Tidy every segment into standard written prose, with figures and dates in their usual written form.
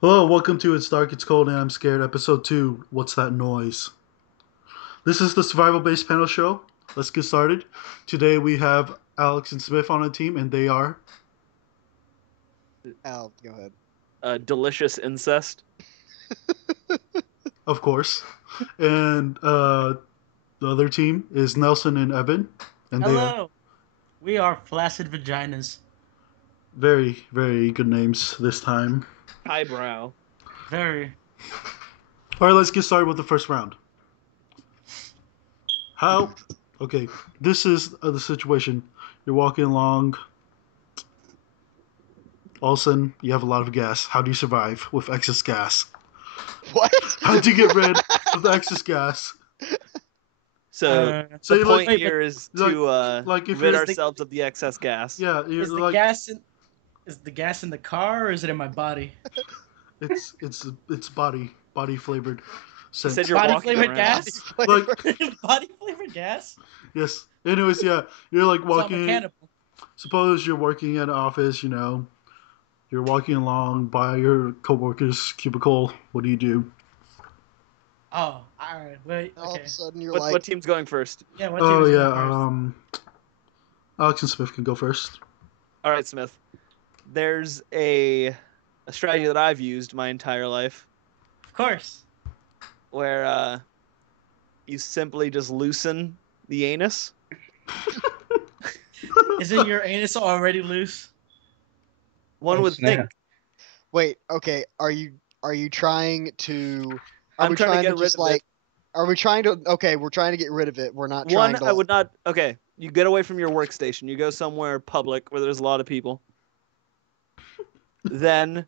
Hello, welcome to It's Dark, It's Cold, and I'm Scared, Episode 2, What's That Noise? This is the survival-based panel show. Let's get started. Today we have Alex and Smith on a team, and they are, Al, go ahead. Delicious incest. of course, and the other team is Nelson and Evan, and they are Hello. We are flaccid vaginas. very, very good names this time. Highbrow. Very. Alright, let's get started with the first round. How? Okay, this is the situation. You're walking along. All of a sudden, you have a lot of gas. How do you survive with excess gas? What? How do you get rid of the excess gas? So So the you point like, here is like- to like if rid you're- ourselves of the excess gas. yeah, you're Is the like gas in the car or is it in my body? it's body flavored You scent. said you're Body walking flavored around. gas? Like Body flavored gas? yes. Anyways, yeah, you're like It's not walking. mechanical. Suppose you're working at an office. You're walking along by your coworker's cubicle. What do you do? Oh, alright. Wait, All of okay. a sudden, you're What team's going first? Yeah, what Oh team is yeah, going first? Alex and Smith can go first. All right, Smith. There's a strategy that I've used my entire life Of course. where you simply just loosen the anus. Isn't your anus already loose? One Oh, would snap. think. Wait. Okay. Are you trying to? Are I'm we trying to get rid just of it. like? Are we trying to? Okay, we're trying to get rid of it. We're not One, trying to. I would not. Okay, you get away from your workstation. You go somewhere public where there's a lot of people. Then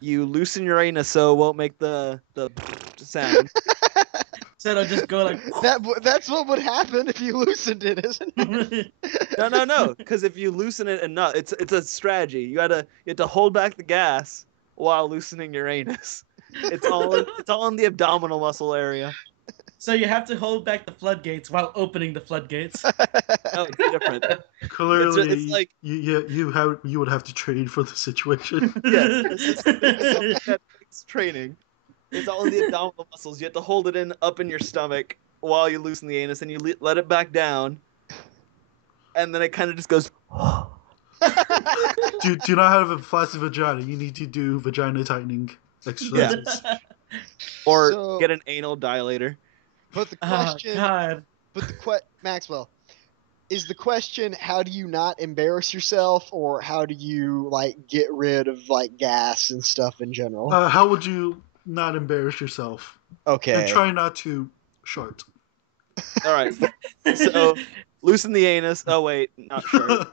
you loosen your anus so it won't make the sound. So it'll just go like That's what would happen if you loosened it, isn't it? No. Because if you loosen it enough, it's a strategy. You have to hold back the gas while loosening your anus. It's all in the abdominal muscle area. So you have to hold back the floodgates while opening the floodgates. No, it's different. Clearly, It's like- you would have to trade for the situation. Yeah, it's training. It's all in the abdominal muscles. You have to hold it up in your stomach while you loosen the anus, and you let it back down, and then it kind of just goes. Do not have a flaccid vagina. You need to do vagina tightening exercises. Or So- get an anal dilator. But the Oh question, God. Maxwell, is the question: how do you not embarrass yourself, or how do you like get rid of like gas and stuff in general? How would you not embarrass yourself? Okay. And try not to shart. All right. So loosen the anus. Oh wait, not sure.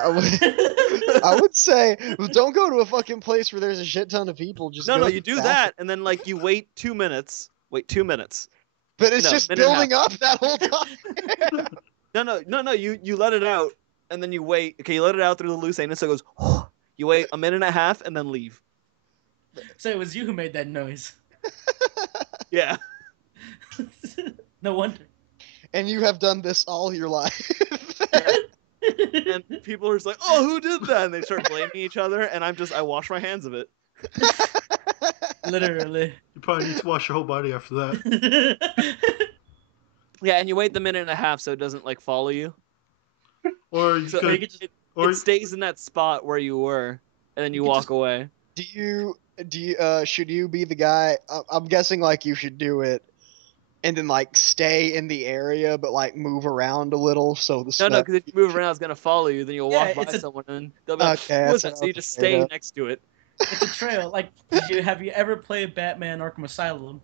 I would say, well, don't go to a fucking place where there's a shit ton of people. Just No, go to you the do bathroom. that, and then like you wait 2 minutes. Wait 2 minutes. But it's No, just minute and a building up that whole time. No. You let it out, and then you wait. Okay, you let it out through the loose anus. So it goes. You wait a minute and a half, and then leave. So it was you who made that noise. Yeah. No wonder. And you have done this all your life. And people are just like, "Oh, who did that?" And they start blaming each other, and I wash my hands of it. Literally. You probably need to wash your whole body after that. Yeah, and you wait the minute and a half so it doesn't like follow you. Or you So could, it stays in that spot where you were, and then you could walk just- away. do you should you be the guy? I'm guessing like you should do it, and then like stay in the area, but like move around a little so the No, smell. because if you move around, it's gonna follow you. Then you'll Yeah, walk by it's a- someone, and they'll be like, Okay, "Who is that's that?" what So I you was just afraid stay of. next to it. It's a trail. Like, have you ever played Batman Arkham Asylum?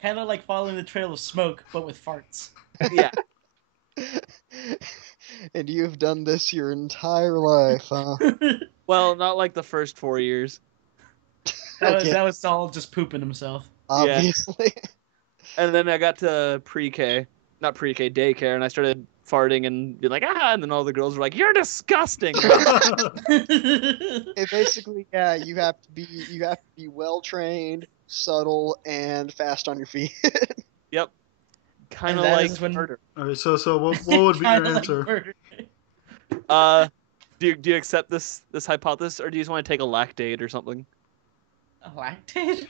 Kind of like following the trail of smoke, but with farts. Yeah. And you've done this your entire life, huh? Well, not like the first 4 years. Okay. That was all just pooping himself. Obviously. And then I got to pre-K, not pre-K, daycare, and I started farting and being like, "Ah!" And then all the girls were like, "You're disgusting." It basically, yeah, you have to be well trained, subtle, and fast on your feet. Yep. Kind of And that like is when- murder. Alright, so what would be your Kinda like answer? murder. Do you accept this hypothesis, or do you just want to take a lactate or something? Lactate?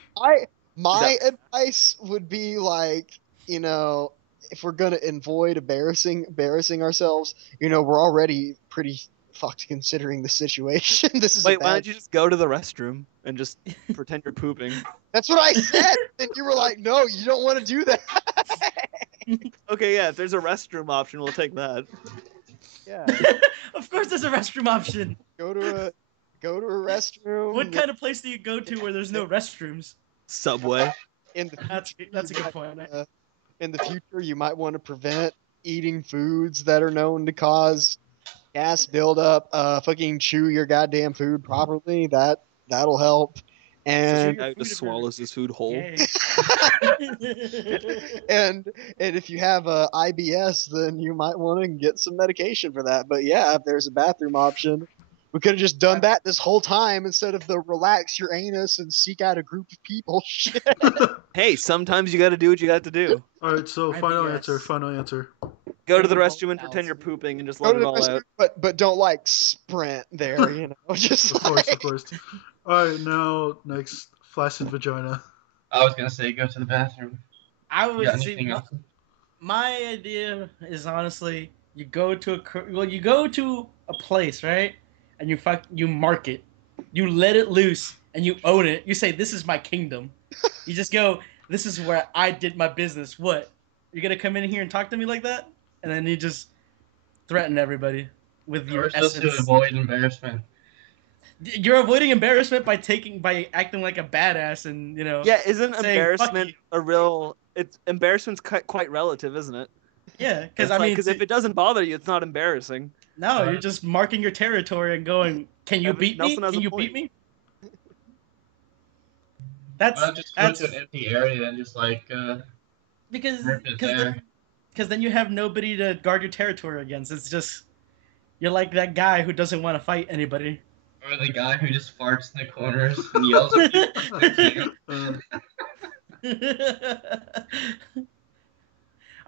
My advice would be like, if we're gonna avoid embarrassing ourselves, we're already pretty fucked considering the situation. This is Wait, why don't you just go to the restroom and just pretend you're pooping? That's what I said. And you were like, no, you don't want to do that. Okay, yeah, if there's a restroom option, we'll take that. Yeah. Of course, there's a restroom option. Go to a restroom. What kind of place do you go to where there's no restrooms? Subway. In the future, That's a good point. in the future, you might want to prevent eating foods that are known to cause gas buildup. Fucking chew your goddamn food properly. That'll help. And Guy just swallows his food whole. and if you have IBS, then you might want to get some medication for that. But yeah, if there's a bathroom option, we could have just done that this whole time instead of the relax your anus and seek out a group of people shit. Hey, sometimes you got to do what you got to do. All right, so final IBS. answer. Go to the restroom and pretend you're pooping and just Go let to it the all restroom, out. but don't like sprint there, just Of course. All right, now next, flaccid vagina. I was gonna say go to the bathroom. I You would got see. anything else? My idea is honestly, you go to a place, right? And you mark it, you let it loose, and you own it. You say, "This is my kingdom." You just go, "This is where I did my business." What? You're gonna come in here and talk to me like that? And then you just threaten everybody with your We're supposed to essence. avoid embarrassment. You're avoiding embarrassment by acting like a badass and Yeah, isn't saying, embarrassment "Fuck a real? Embarrassment's quite relative, isn't it? yeah, because I mean, because if it doesn't bother you, it's not embarrassing. no, you're just marking your territory and going, "Can you Evan beat me? Nelson has Can a you point. beat me?" Why not just go That's to an empty area and just because rip it there? then you have nobody to guard your territory against. It's just you're like that guy who doesn't want to fight anybody. Or the guy who just farts in the corners and yells at people next to him.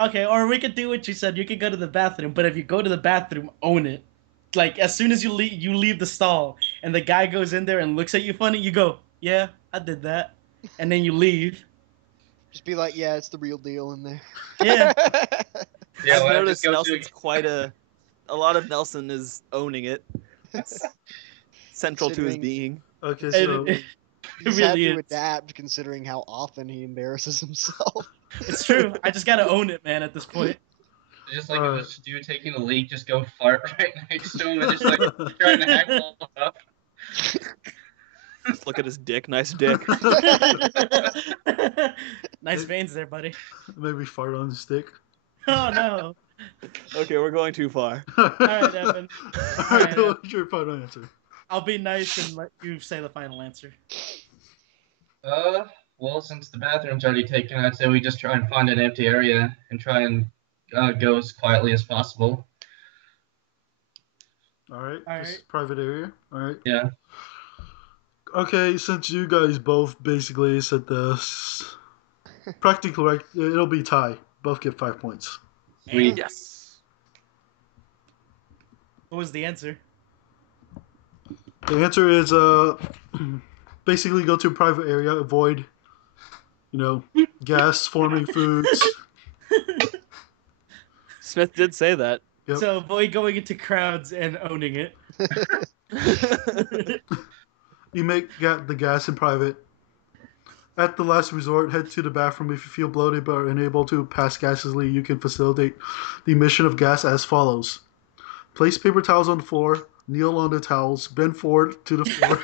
Okay, or we could do what you said. You could go to the bathroom, but if you go to the bathroom, own it. Like as soon as you leave the stall, and the guy goes in there and looks at you funny, you go, "Yeah, I did that," and then you leave. Just be like, yeah, it's the real deal in there. Yeah. Yeah, I've why not noticed just go Nelson's to quite a lot of Nelson is owning it. It's central to his Considering- being. Okay, And so it He's had really to is. adapt considering how often he embarrasses himself. It's true. I just gotta own it, man. At this point. just like if this dude taking a leak, just go fart right next to him and just trying to hack all up. Just look at his dick. Nice dick. Nice veins there, buddy. maybe fart on the stick. Oh no. Okay, we're going too far. All right, Evan. All All right, right, what's your final answer? I'll be nice and let you say the final answer. Well, since the bathroom's already taken, I'd say we just try and find an empty area and try and go as quietly as possible. All right, All just right. private area. All right. Yeah. Okay, since you guys both basically said this, practically correct, it'll be tie. Both get 5 points. Sweet. Yes. What was the answer? The answer is basically go to a private area, avoid, gas forming foods. Smith did say that. Yep. So avoid going into crowds and owning it. You make the gas in private. At the last resort, head to the bathroom if you feel bloated but are unable to pass gaseously. You can facilitate the emission of gas as follows. Place paper towels on the floor, kneel on the towels, bend forward to the floor,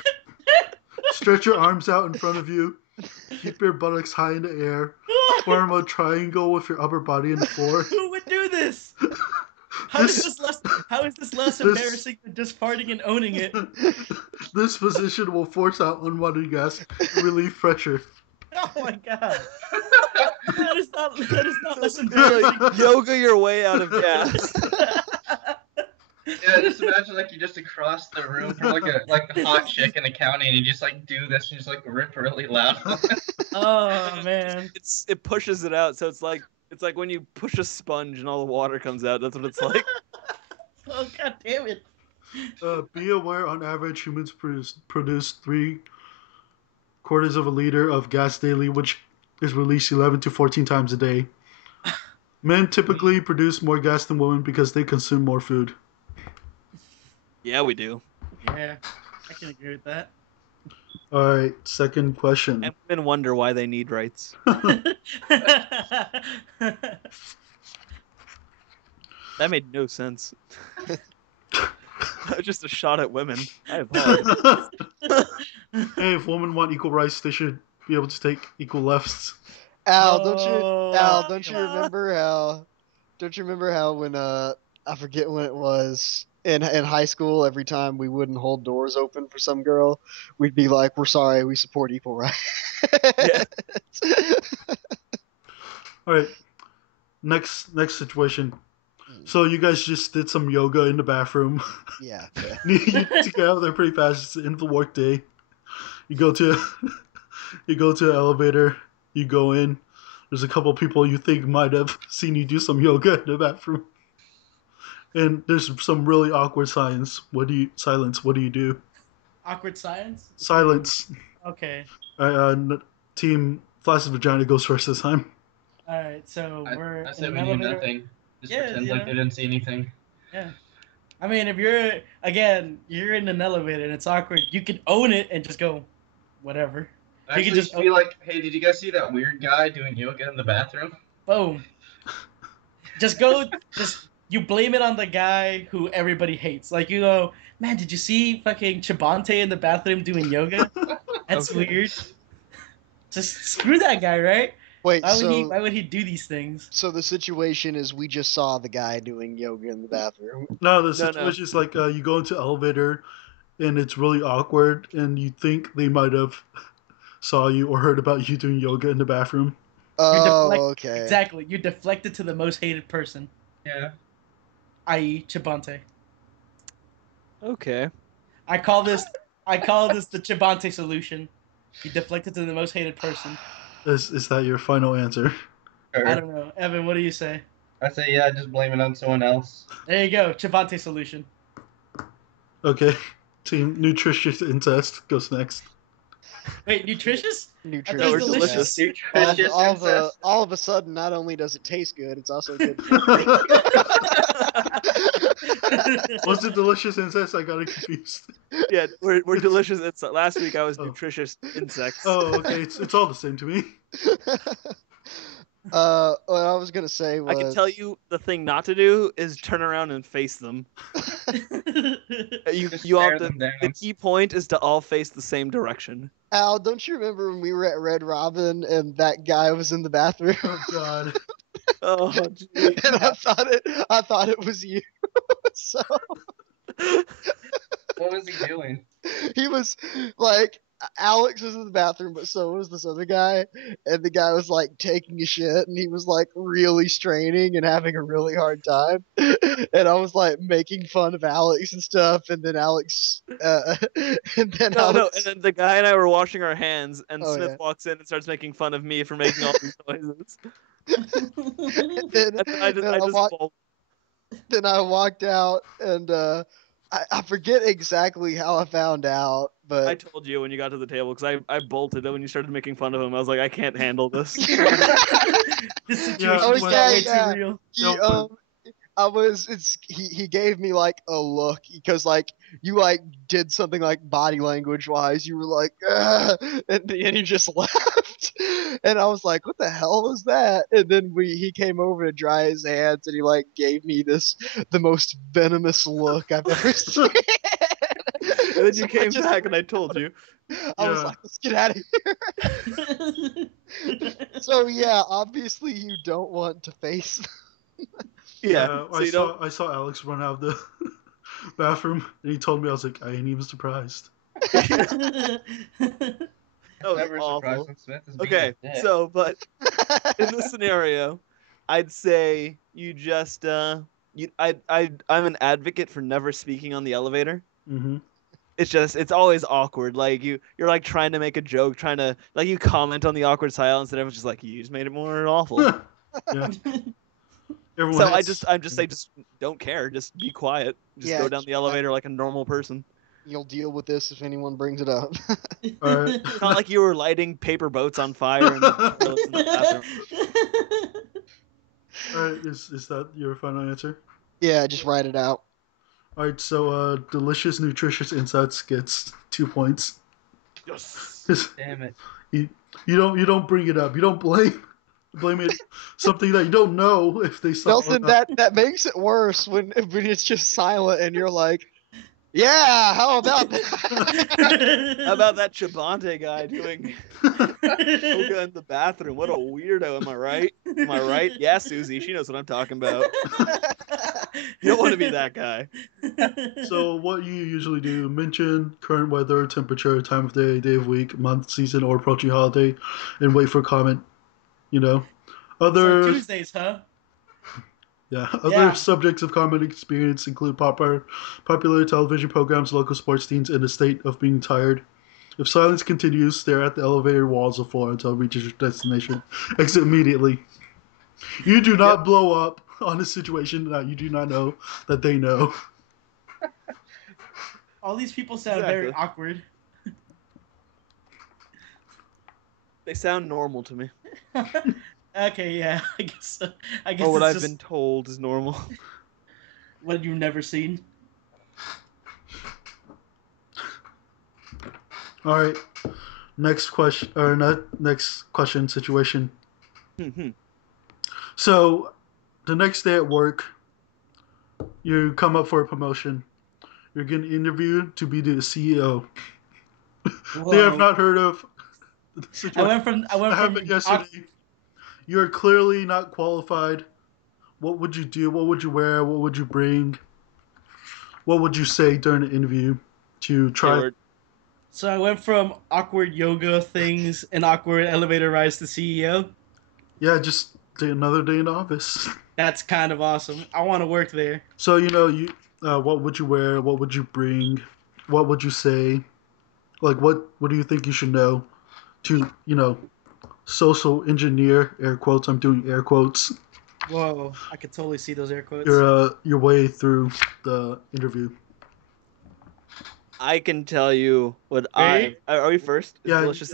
stretch your arms out in front of you, keep your buttocks high in the air, form a triangle with your upper body in the floor. Who would do this? How is this less embarrassing than just farting and owning it? This position will force out unwanted gas and relieve pressure. Oh my god. That is not less embarrassing. Yoga your way out of gas. Yeah, just imagine you're just across the room from a hot chick in accounting and you just do this and you just rip really loud. Oh man. It pushes it out, so it's like when you push a sponge and all the water comes out. That's what it's like. Oh god damn it. Be aware, on average, humans produce 3/4 quarters of a liter of gas daily, which is released 11 to 14 times a day. Men typically produce more gas than women because they consume more food. Yeah, we do. Yeah, I can agree with that. All right, second question. And women wonder why they need rights. That made no sense. That was just a shot at women. I apologize. Hey, if women want equal rights, they should be able to take equal lefts. Al, Oh, don't you come on. remember how? Don't you remember how when I forget when it was in high school, every time we wouldn't hold doors open for some girl, we'd be like, "We're sorry, we support equal rights." Yeah. All right, next situation. So you guys just did some yoga in the bathroom. Yeah. You get out of there pretty fast. It's the end of the work day. You go to you go to an elevator. You go in. There's a couple people you think might have seen you do some yoga in the bathroom, and there's some really awkward silence. What do you do? Awkward science? Silence. Okay. Team Flaccid Vagina goes first this time. Alright, so we're I in said an we knew elevator. nothing. Just Yeah, pretend you like know. they didn't see anything. Yeah. I mean, if you're, again, you're in an elevator and it's awkward, you can own it and just go, whatever. Actually, can just should be like, hey, did you guys see that weird guy doing yoga in the bathroom? Boom. You blame it on the guy who everybody hates. Like, you go, man, did you see fucking Chibante in the bathroom doing yoga? That's Okay. weird. Just screw that guy, right? Wait, Why would he do these things? so the situation is we just saw the guy doing yoga in the bathroom. No, the No. situation is like you go into elevator and it's really awkward, and you think they might have saw you or heard about you doing yoga in the bathroom. Oh, okay. Exactly. You deflected to the most hated person, Yeah. i.e., Chibante. Okay. I call this the Chibante solution. You deflected to the most hated person. Is that your final answer? I Sure. don't know. Evan, what do you say? I say, yeah, just blame it on someone else. There you go. Chibante solution. Okay. Team Nutritious Incest goes next. Wait, nutritious? Nutritious. No, we're delicious. delicious. All of a sudden, not only does it taste good, it's also good for Was it Delicious Incest? I got it confused. Yeah, we're delicious. Last week I was Oh. nutritious insects. Oh, okay. It's all the same to me. What I was gonna say was I can tell you the thing not to do is turn around and face them. Just You stare have to. them down. The key point is to all face the same direction. Al, don't you remember when we were at Red Robin and that guy was in the bathroom? Oh God. Oh, gee. And I thought it was you. So What was he doing? he was like, Alex was in the bathroom, but so was this other guy, and the guy was like taking a shit, and he was like really straining and having a really hard time, and I was like making fun of Alex and stuff, and then Alex, and then No, Alex, and then the guy and I were washing our hands, and Oh, Smith yeah. walks in and starts making fun of me for making all these noises. then, And I then just bolt. then I walked out, and I forget exactly how I found out, I but told you when you got to the table because I bolted it when you started making fun of him. I was like, I can't handle this. This situation Yeah, just well, got way yeah. too real. he No, he gave me like a look because like you like did something like body language wise, you were like, "Ugh," and then he just left, and I was like, what the hell was that? And then he came over to dry his hands, and he like gave me the most venomous look I've ever seen. And then So you I came just- back and I told you. I was Yeah. like, let's get out of here. So yeah, obviously you don't want to face. Yeah. So you don't. I saw Alex run out of the bathroom, and he told me. I was like, I ain't even surprised. That was Never surprised awful. when Smith is being Okay, a dick. so but in this scenario, I'd say you just I'm an advocate for never speaking on the elevator. Mm-hmm. It's always awkward. Like you're like trying to make a joke, trying to like you comment on the awkward silence, and everyone's just like, you just made it more awful. Yeah. Everyone So has- I'm just say just don't care, just be quiet, just Yeah, go down the elevator like a normal person. You'll deal with this if anyone brings it up. All right. It's not like you were lighting paper boats on fire in the bathroom. All right, is that your final answer? Yeah, just write it out. All right, so delicious, nutritious insights gets 2 points. Yes. 'Cause Damn it. you don't bring it up. You don't blame it something that you don't know if they saw or Nelson, not. that makes it worse when it's just silent and you're like, yeah, how about that? How about that Chibante guy doing yoga in the bathroom? What a weirdo, am I right? Am I right? Yeah, Susie, she knows what I'm talking about. You don't want to be that guy. So what you usually do, mention current weather, temperature, time of day of week, month, season, or approaching holiday, and wait for a comment. You know, So other Tuesdays, huh? other Yeah. subjects of common experience include popular television programs, local sports teams, and a state of being tired. If silence continues, stare at the elevator walls or floor until it reaches your destination. Exit immediately. You do not blow up on a situation that you do not know that they know. All these people sound very Exactly. awkward. They sound normal to me. Okay, yeah, I guess. I guess Or what it's I've just been told is normal. what you've never seen. All right. Next question or next question situation. So, the next day at work, you come up for a promotion. You're getting interviewed to be the CEO. They have Whoa. not heard of the I situation went from that happened yesterday. You're clearly not qualified. What would you do? What would you wear? What would you bring? What would you say during the interview to try? So I went from awkward yoga things and awkward elevator rides to CEO. Yeah, just another day in the office. That's kind of awesome. I want to work there. So what would you wear? What would you bring? What would you say? Like what do you think you should know to social engineer air quotes? I'm doing air quotes. Whoa, I could totally see those air quotes. Your way through the interview. I can tell you what Ready? Are we first? Is Yeah, delicious.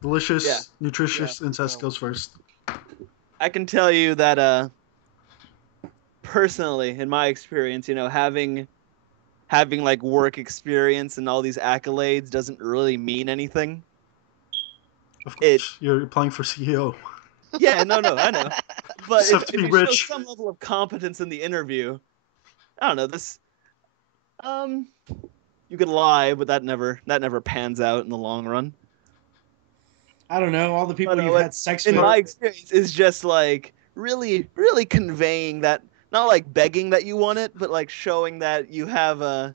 delicious, Yeah. nutritious Yeah, incest so- goes first. I can tell you that personally, in my experience, having like work experience and all these accolades doesn't really mean anything. Of It course, you're applying for CEO. Yeah, no, I know. But Just have to if be you show rich. some level of competence in the interview, I don't know, this you could lie, but that never pans out in the long run. I don't know. All the people But you've had sex in with. my experience is just like really conveying that, not like begging that you want it, but like showing that you have a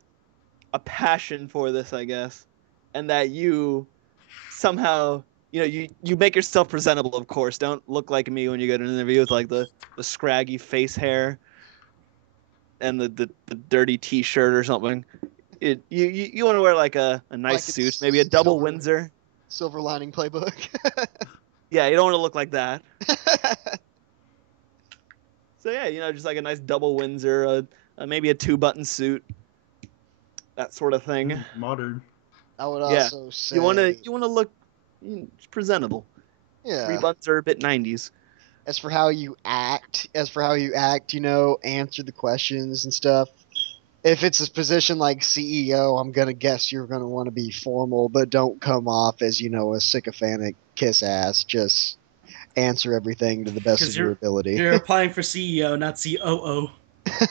passion for this, I guess, and that you somehow you make yourself presentable. Of course, don't look like me when you go to an interview with like the scraggy face hair and the dirty t-shirt or something. You want to wear like a nice Like suit, it's maybe a double Silver- Windsor. Silver lining playbook. Yeah, you don't want to look like that. So yeah, just like a nice double Windsor, maybe a 2-button suit, that sort of thing. Modern. I would Yeah. also say You want to look presentable. 3 yeah. buttons are a bit 90s. As for how you act, answer the questions and stuff. If it's a position like CEO, I'm gonna guess you're gonna want to be formal, but don't come off as a sycophantic kiss ass. Just answer everything to the best of Because your ability. you're applying for CEO, not COO.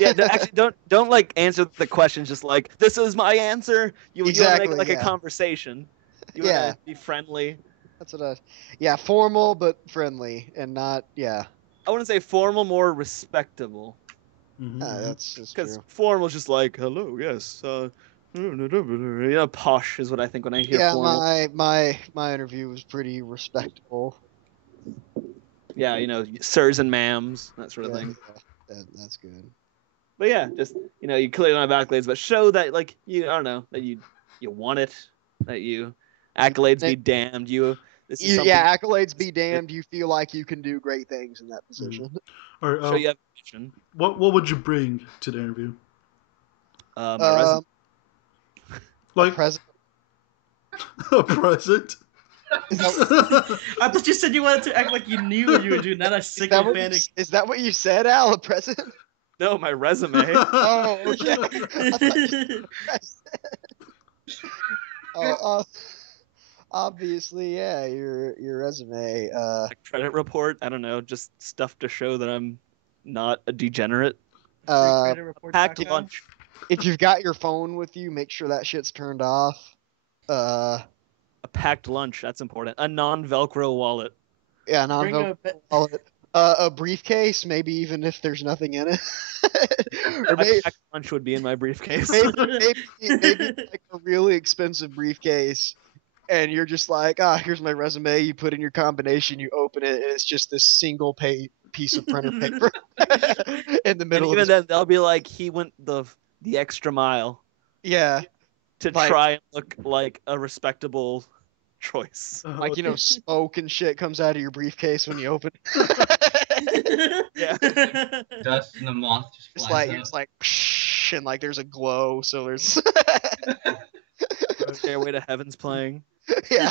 Yeah, actually, don't like answer the questions just like this is my answer. You want to make Exactly, it like a yeah. conversation. You Yeah. want to be friendly. That's what yeah, formal but friendly and not yeah. I wouldn't say formal, more respectable. That's Because true. formal is just like hello, yes, posh is what I think when I hear Yeah, formal. my interview was pretty respectable. Yeah, sirs and ma'ams, that sort of Yeah, thing. that's good. But yeah, just you clearly don't have accolades, but show that like I don't know, that you want it, that you accolades be damned. This is something. Yeah, accolades be damned. You feel like you can do great things in that position. All right, Show you have vision. what would you bring to the interview? My resume. Like President. a present. Is that, I thought you said you wanted to act like you knew what you were doing, not a sycophantic. is that what you said, Al? A president? No, my resume. Oh, okay. I thought you said president. Oh, obviously, yeah. Your resume. A credit report. I don't know, just stuff to show that I'm not a degenerate. Packed Freecreditreport.com. lunch. If you've got your phone with you, make sure that shit's turned off. A packed lunch. That's important. A non-Velcro wallet. Yeah, Bring non-Velcro a wallet. A briefcase, maybe even if there's nothing in it. Or A maybe, packed lunch would be in my briefcase. maybe like a really expensive briefcase, and you're just like, here's my resume. You put in your combination, you open it, and it's just this single piece of printer paper in the And middle even of then, they'll be like, he went the extra mile yeah, to Like- try and look like a respectable choice. like smoke and shit comes out of your briefcase when you open. Yeah. Dust and the moth just It's flies like out. it's like psh, and like there's a glow, so there's Stairway to Heaven's playing. yeah.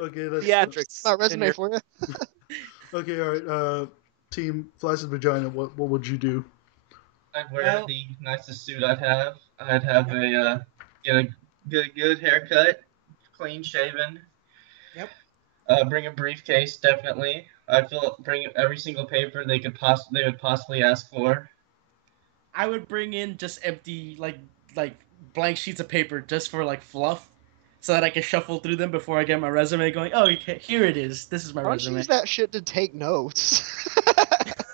Okay, that's Theatrics. My in resume your- for you. okay. All right. Team Flaccid Vagina. What would you do? I'd wear Well- the nicest suit I'd have. I'd have get a good haircut, clean shaven. Yep. Bring a briefcase, definitely. Bring every single paper they would possibly ask for. I would bring in just empty like blank sheets of paper just for like fluff, so that I can shuffle through them before I get my resume going. Oh, okay, here it is. This is my Why don't you resume. use that shit to take notes?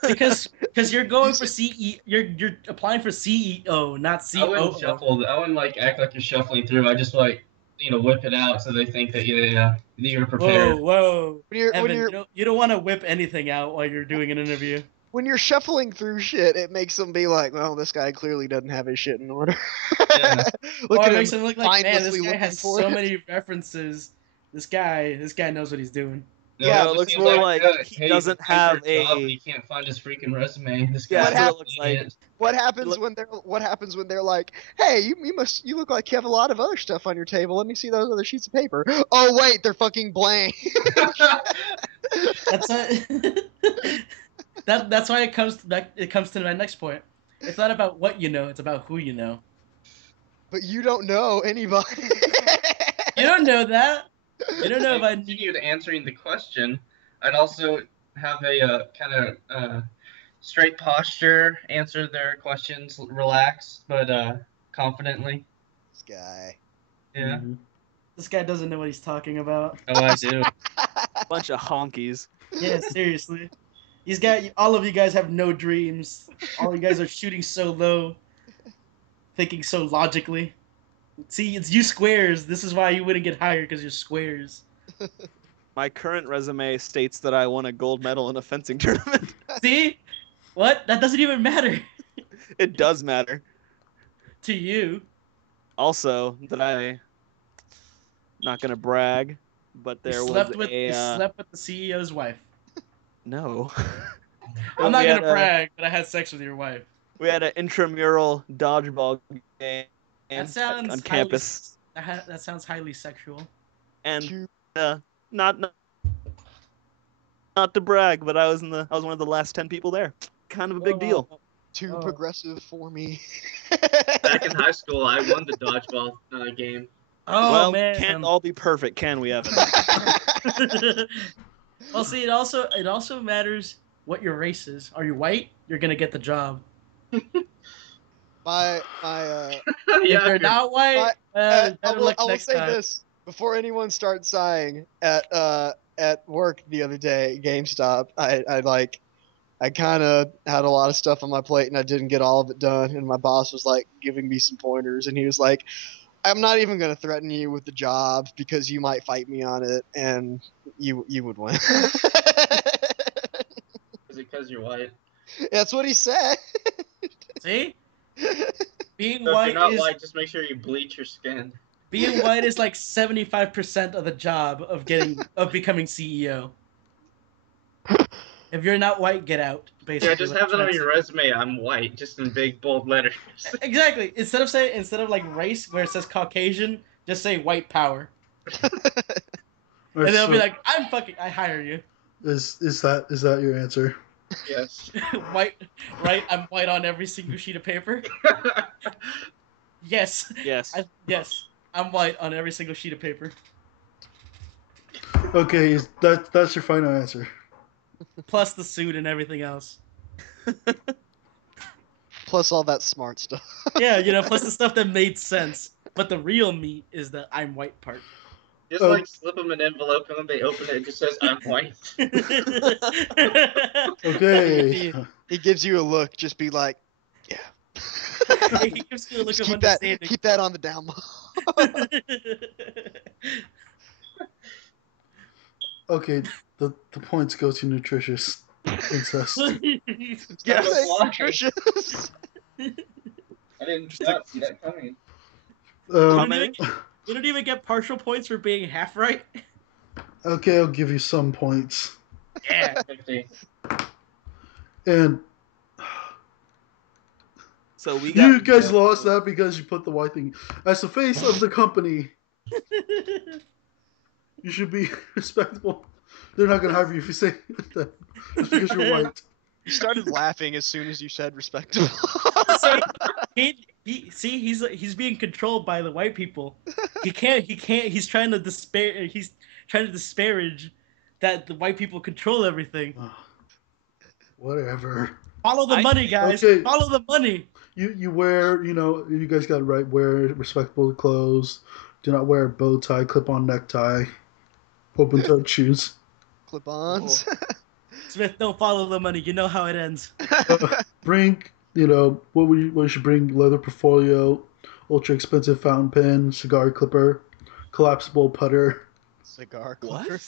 Because you're going for CE. You're applying for CEO, not I wouldn't COO. shuffle. I wouldn't like like you're shuffling through. I just whip it out so they think that you're prepared. Whoa. when you're Evan, you don't want to whip anything out while you're doing an interview. when you're shuffling through shit, it makes them be like, well, this guy clearly doesn't have his shit in order. Yeah. Look Or at it makes him him look like, man, this mindlessly guy looking has for so it. many references. This guy knows what he's doing. No, Yeah, it but looks he's more like he hey, doesn't you applied have for job, a. but he can't find his freaking resume. This Yeah, guy's that's what it looks like. idiot. What happens Look- when they're like, hey, you look like you have a lot of other stuff on your table. Let me see those other sheets of paper. Oh wait, they're fucking blank. That's it. That's why it comes to my next point. It's not about what you know; it's about who you know. But you don't know anybody. You don't know that. You don't know if I. continued answering the question. I'd also have a kind of straight posture, answer their questions, relax but confidently. This guy. Yeah. Mhm. This guy doesn't know what he's talking about. Oh, I do. Bunch of honkies. Yeah, seriously. All of you guys have no dreams. All you guys are shooting so low, thinking so logically. See, it's you squares. This is why you wouldn't get hired, because you're squares. My current resume states that I won a gold medal in a fencing tournament. See? What? That doesn't even matter It does matter. to you. Also, that I. Not gonna brag, but there You was slept with the CEO's wife. No. I'm not We gonna had a- brag, but I had sex with your wife. We had an intramural dodgeball game That sounds on campus, That sounds highly sexual. and not to brag, but I was one of the last 10 people there. Kind of a big deal. Too Oh. progressive for me. Back in high school, I won the dodgeball game. Oh Well, man. can't all be perfect, can we, Evan? Well, see, it also matters what your race is. Are you white? You're gonna get the job. my If Yeah, you're not white, I better will, luck I will next say time. this before anyone starts sighing at work the other day at GameStop. I kind of had a lot of stuff on my plate and I didn't get all of it done. And my boss was like giving me some pointers and he was like, I'm not even going to threaten you with the job because you might fight me on it and you would win. Is it because you're white? That's what he said. See, being So if white you're not is white, just make sure you bleach your skin. being white is like 75% of the job of becoming CEO. If you're not white, get out. Basically, Yeah, just what have I'm that on trying your to resume. I'm white, just in big bold letters. say. Exactly. Instead of like race where it says Caucasian, just say white power, Alright, and they'll be so like, I hire you. is that your answer? Yes. White, right? I'm white on every single sheet of paper. Yes. Yes. Yes. I'm white on every single sheet of paper. Okay, that's your final answer. Plus the suit and everything else. Plus all that smart stuff. Yeah, plus the stuff that made sense. But the real meat is the I'm white part. Just Oh. like slip them an envelope and when they open it, it just says I'm white. Okay. He gives you a look. Just be like, yeah. He gives you a look Just of keep that. understanding. Keep that on the down low. Okay, the points go to nutritious incest. Yes, Why? nutritious. I didn't not see that coming. How Um, many? You don't even get partial points for being half right. okay, I'll give you some points. Yeah. 50. And So we got. you guys lost that because you put the white thing. As the face of the company, you should be respectable. They're not gonna hire you if you say that just because you're white. You started laughing as soon as you said respectable. He's being controlled by the white people. He can't. He's trying to disparage that the white people control everything. Whatever. Follow the money, guys. Okay. Follow the money. You wear, you guys got it right. Wear respectable clothes. Do not wear a bow tie, clip-on necktie, open-toed shoes. Clip-ons. Smith, don't follow the money. You know how it ends. Bring, what you should bring: leather portfolio, ultra expensive fountain pen, cigar clipper, collapsible putter, Cigar What? clipper.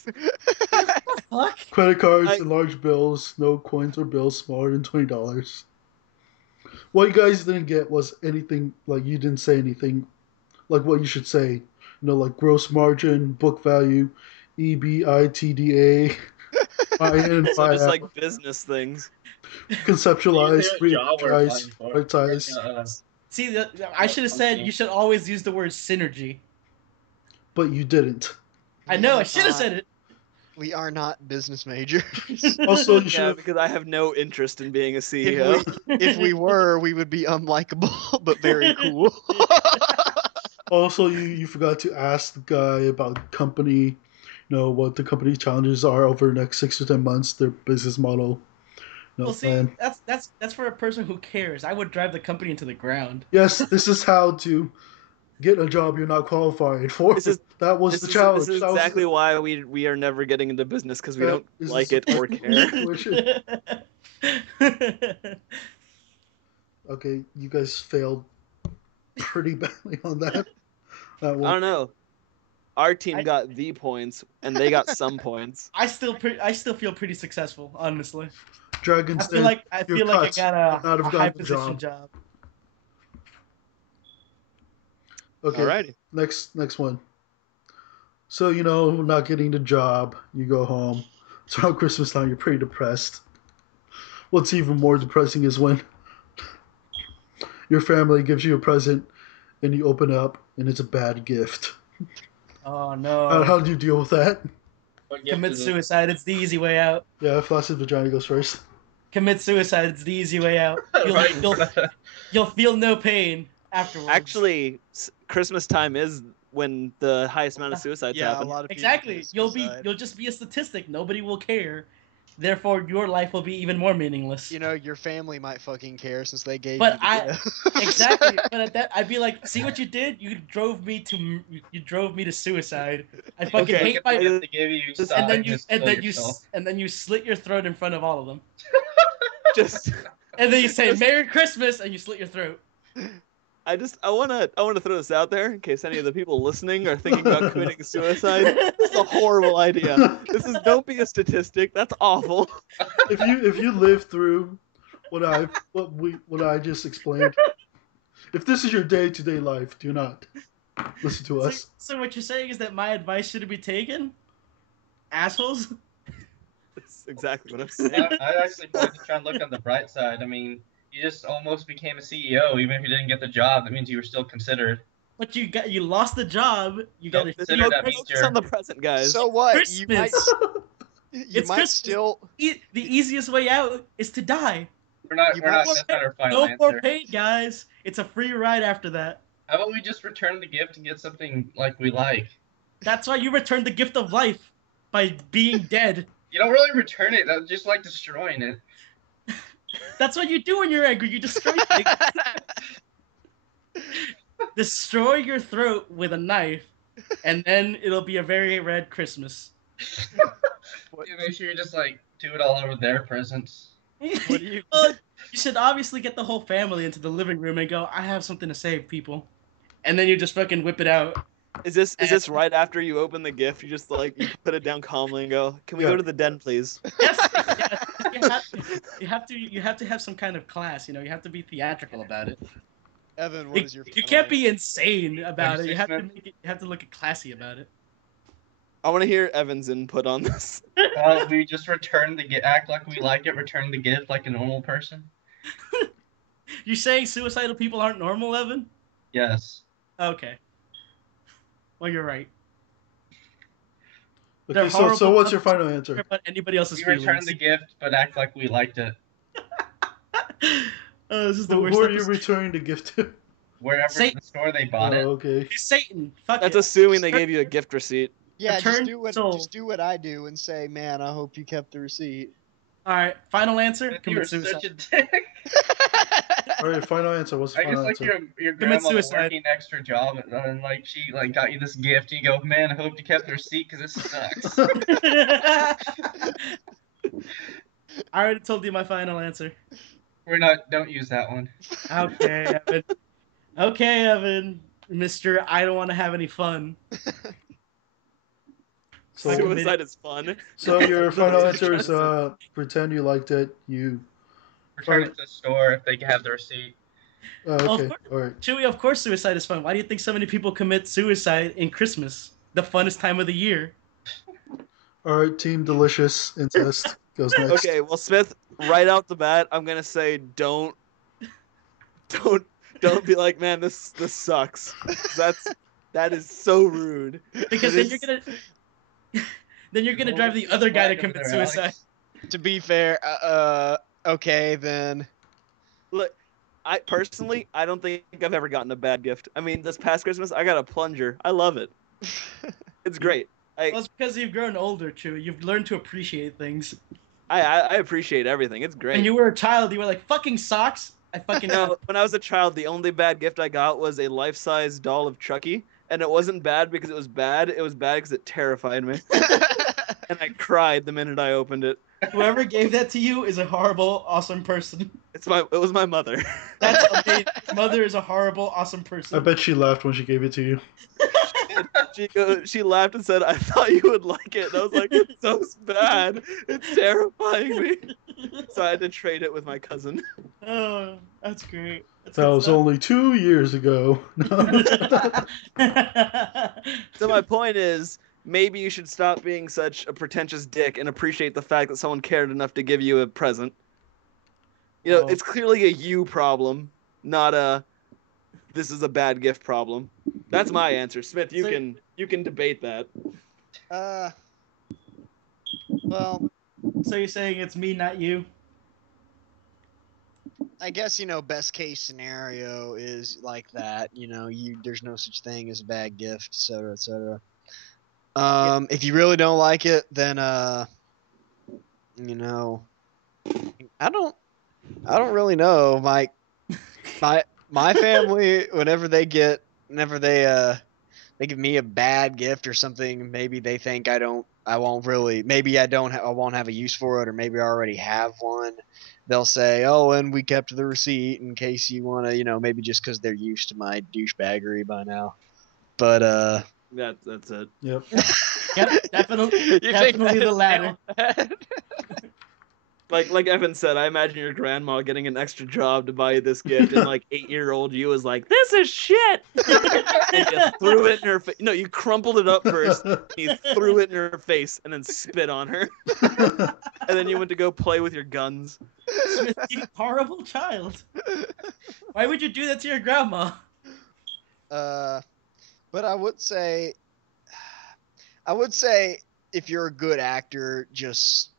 Fuck. credit cards and large bills, no coins or bills smaller than $20. What you guys didn't get was anything, like you didn't say anything like what you should say. Like gross margin, book value, EBITDA, IN, So just like business things. conceptualize, Usually a job we're prioritize, applying for. prioritize. See, I should have said you should always use the word synergy. But you didn't. I know. I should have said it. We are not business majors. Also, you Yeah, should. because I have no interest in being a CEO. If we were, we would be unlikable, but very cool. Also, you forgot to ask the guy about company. What the company challenges are over the next 6 to 10 months. Their business model. Well, see, plan. that's for a person who cares. I would drive the company into the ground. Yes, this is how to get a job you're not qualified for. That was the challenge. This is exactly why we are never getting into business, because we don't like it or care. Okay, you guys failed pretty badly on that. I don't know. Our team got the points, and they got some points. I still feel pretty successful, honestly. Dragon's I feel like I got a high position job. Okay. Alrighty. Next one. So not getting the job, you go home. So around Christmas time, you're pretty depressed. What's even more depressing is when your family gives you a present and you open it up and it's a bad gift. Oh no! How do you deal with that? Commit suicide. It's the easy way out. Yeah, Flaccid Vagina goes first. Commit suicide. It's the easy way out. You'll feel no pain afterwards. Actually, Christmas time is when the highest amount of suicides happen. A lot of people Exactly. commit You'll just be a statistic. Nobody will care. Therefore, your life will be even more meaningless. your family might fucking care since they gave But you the gift. exactly. But at that, I'd be like, see what you did? You drove me to suicide. I fucking Okay. hate my. They give you And then you slit your throat in front of all of them. Just And then you say Merry Christmas and you slit your throat. I wanna throw this out there in case any of the people listening are thinking about committing suicide. This is a horrible idea. Don't be a statistic. That's awful. If you live through what I just explained, if this is your day-to-day life, do not listen to us. So what you're saying is that my advice shouldn't be taken? Assholes? That's exactly what I'm saying. I actually wanted to try and look on the bright side. I mean, you just almost became a CEO, even if you didn't get the job. That means you were still considered. But you lost the job. You got Don't a consider shitty that means Focus on the present, guys. So what? You might Christmas. you It's might Christmas. still The easiest way out is to die. We're not. You We're might- not. That's not our final No more answer. pain, guys. It's a free ride after that. How about we just return the gift and get something like we like? That's why you return the gift of life by being dead. You don't really return it. That's just like destroying it. That's what you do when you're angry. You destroy things. Destroy your throat with a knife, and then it'll be a very red Christmas. You make sure you just like do it all over their presents. What do you? Well, you should obviously get the whole family into the living room and go, I have something to say, people. And then you just fucking whip it out. Is this right after you open the gift? You just like you put it down calmly and go, "Can we Yeah. go to the den, please?" Yes, you have to have some kind of class. You have to be theatrical about it. Evan, what is your? You final can't be answer? insane about it. You have to Smith? make it. You have to look classy about it. I want to hear Evan's input on this. We just return the gift. Act like we like it. Return the gift like a normal person. You're saying suicidal people aren't normal, Evan? Yes. Okay. Well, you're right. Okay, They're so horrible what's your people. final Care answer? about anybody else's We return feelings. the gift, but act like we liked it. Oh, this is the Who worst are you episode. returning the gift to? Wherever Say- the store they bought Oh, it. okay. It's Satan. Fuck That's it. assuming they gave you a gift receipt. Yeah, Return soul. just do what I do and say, man, I hope you kept the receipt. All right. Final answer. You Commit were suicide. such a dick. All right, final answer. What's the I just final like answer? your Commit grandma suicide. working extra job and like she like got you this gift. And you go, man, I hope you kept the receipt because this sucks. I already told you my final answer. Don't use that one. Okay, Evan. Okay, Evan. Mr. I don't want to have any fun. So, Suicide is fun. so your final That's answer is aggressive. pretend you liked it. You. Return it to the store if they have the receipt. Well, of Okay. course- All right. Chewie, of course suicide is fun. Why do you think so many people commit suicide in Christmas? The funnest time of the year. All right. Team Delicious Incest goes next. Okay, well, Smith, right out the bat, I'm gonna say don't be like, man, this sucks. That is so rude. Because then you're gonna drive the other guy to commit suicide. To be fair, okay then. Look, I personally, I don't think I've ever gotten a bad gift. I mean, this past Christmas, I got a plunger. I love it. It's great. Well, it's because you've grown older, Chewie. You've learned to appreciate things. I appreciate everything. It's great. When you were a child, you were like, fucking socks. I fucking No, when I was a child, the only bad gift I got was a life-size doll of Chucky, and it wasn't bad because it was bad. It was bad because it terrified me, and I cried the minute I opened it. Whoever gave that to you is a horrible, awesome person. It was my mother. That's amazing. Mother is a horrible, awesome person. I bet she laughed when she gave it to you. She laughed and said, "I thought you would like it." And I was like, "It's so bad. It's terrifying me." So I had to trade it with my cousin. Oh, that's great. That's That good was stuff. only 2 years ago. So my point is, maybe you should stop being such a pretentious dick and appreciate the fact that someone cared enough to give you a present. You know, Well- it's clearly a you problem, not a this is a bad gift problem. That's my answer. Smith, you So- can debate that. Well, So you're saying it's me, not you? I guess best case scenario is like that. There's no such thing as a bad gift, etc., etc. If you really don't like it, then I don't really know. My family, whenever they give me a bad gift or something, maybe they think I won't have a use for it, or maybe I already have one. They'll say, "Oh, and we kept the receipt in case you want to," maybe just because they're used to my douchebaggery by now. But That's it. Yep. Yep, definitely, You think definitely the that's latter. bad? Like Evan said, I imagine your grandma getting an extra job to buy you this gift, and like 8-year-old you was like, "This is shit," and you threw it in her face. No, you crumpled it up first. You threw it in her face, and then spit on her, and then you went to go play with your guns. Smith, you horrible child. Why would you do that to your grandma? But I would say if you're a good actor, just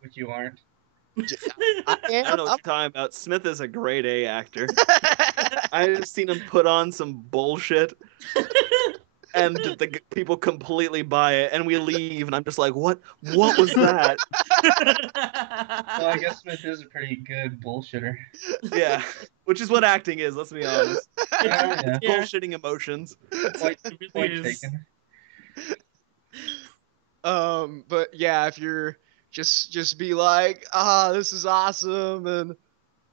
Which you aren't. I I don't know what you're talking about. Smith is a grade A actor. I've seen him put on some bullshit, and the people completely buy it, and we leave, and I'm just like, what was that? Well, I guess Smith is a pretty good bullshitter. Yeah, which is what acting is, let's be honest. Yeah. Yeah. Bullshitting emotions. Point, It really point is. taken. But yeah, if you're just be like, this is awesome, and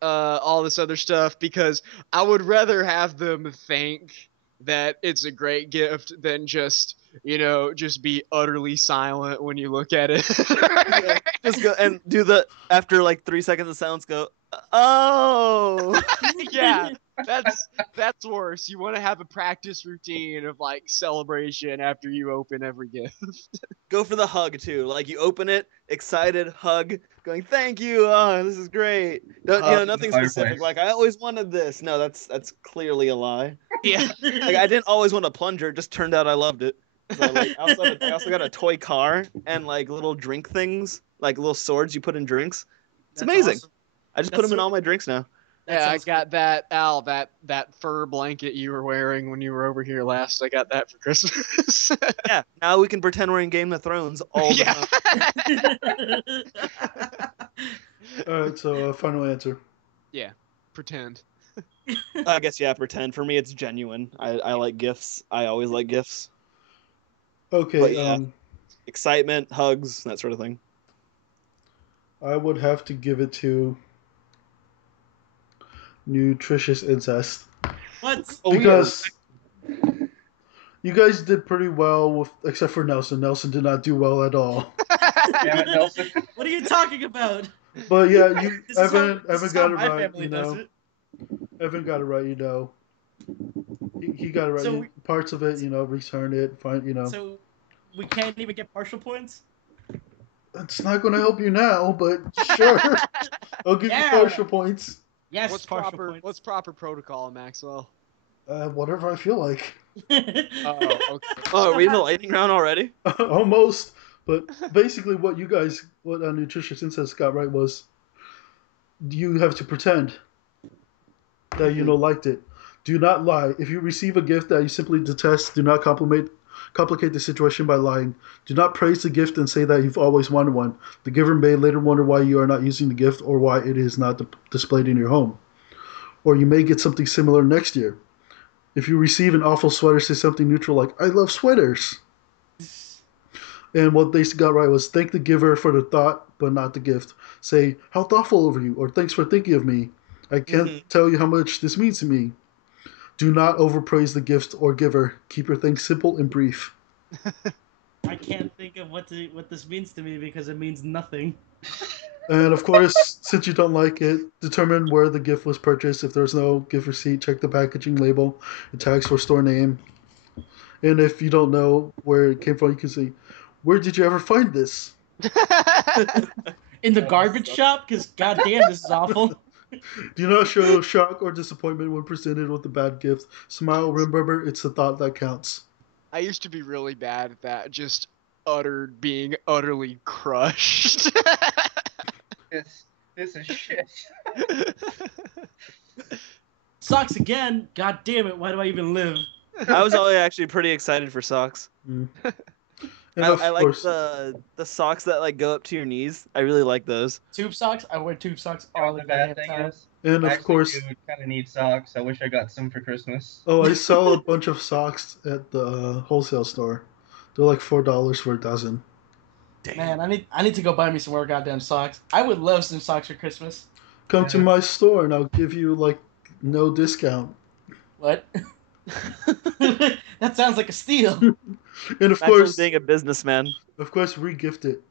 all this other stuff, because I would rather have them think that it's a great gift than just be utterly silent when you look at it. Yeah, just go and do the, after like 3 seconds of silence, go, oh. Yeah, that's worse. You want to have a practice routine of like celebration after you open every gift. Go for the hug too. Like you open it, excited, hug, going, thank you. Oh, this is great. Nothing specific. Fireplace. Like I always wanted this. No, that's clearly a lie. Yeah. Like I didn't always want a plunger. It just turned out I loved it. So, like, I also got a toy car and like little drink things, like little swords you put in drinks. It's That's amazing. awesome. I just That's put them in so- all my drinks now. That Yeah, I sounds got that, Al, that fur blanket you were wearing when you were over here last. I got that for Christmas. Yeah. Now we can pretend we're in Game of Thrones all the time. All right, so final answer. Yeah, pretend. I guess yeah, pretend. For me, it's genuine. I like gifts. I always like gifts. Okay, But yeah. Excitement, hugs, that sort of thing. I would have to give it to nutritious incest What? Oh, because you guys did pretty well with, except for Nelson. Nelson did not do well at all. Damn it, Nelson. What are you talking about? But yeah, you This is how Evan got it my right. family You does know, it. Evan got it right. He got it right. So Parts of it, return it. Find. So we can't even get partial points? It's not going to help you now, but sure. I'll give you Yeah. partial points. Yes, What's partial proper? points. What's proper protocol, Maxwell? Whatever I feel like. Oh, okay. Oh, are we in the lightning round already? Almost. But basically what Nutritious Incest got right was you have to pretend that you liked it. Do not lie. If you receive a gift that you simply detest, do not complicate the situation by lying. Do not praise the gift and say that you've always wanted one. The giver may later wonder why you are not using the gift or why it is not displayed in your home. Or you may get something similar next year. If you receive an awful sweater, say something neutral like, I love sweaters. And what they got right was thank the giver for the thought, but not the gift. Say, how thoughtful of you, or thanks for thinking of me. I can't tell you how much this means to me. Do not overpraise the gift or giver. Keep your things simple and brief. I can't think of what this means to me because it means nothing. And of course, since you don't like it, determine where the gift was purchased. If there's no gift receipt, check the packaging label. It tags for store name. And if you don't know where it came from, you can say, where did you ever find this? In the garbage shop? Because goddamn, this is awful. Do not show shock or disappointment when presented with a bad gift. Smile, remember, it's the thought that counts. I used to be really bad at that, just being utterly crushed. This is shit. Socks again? God damn it, why do I even live? I was always actually pretty excited for socks. And I like the socks that like go up to your knees. I really like those. Tube socks? I wear tube socks You know all what the the bad goddamn thing time. is? And I of course, do kind of need socks. I wish I got some for Christmas. I sell a bunch of socks at the wholesale store. They're like $4 for a dozen. Man, I need to go buy me some more goddamn socks. I would love some socks for Christmas. Come to my store and I'll give you like no discount. What? That sounds like a steal. And of That's course, being a businessman. re-gift it.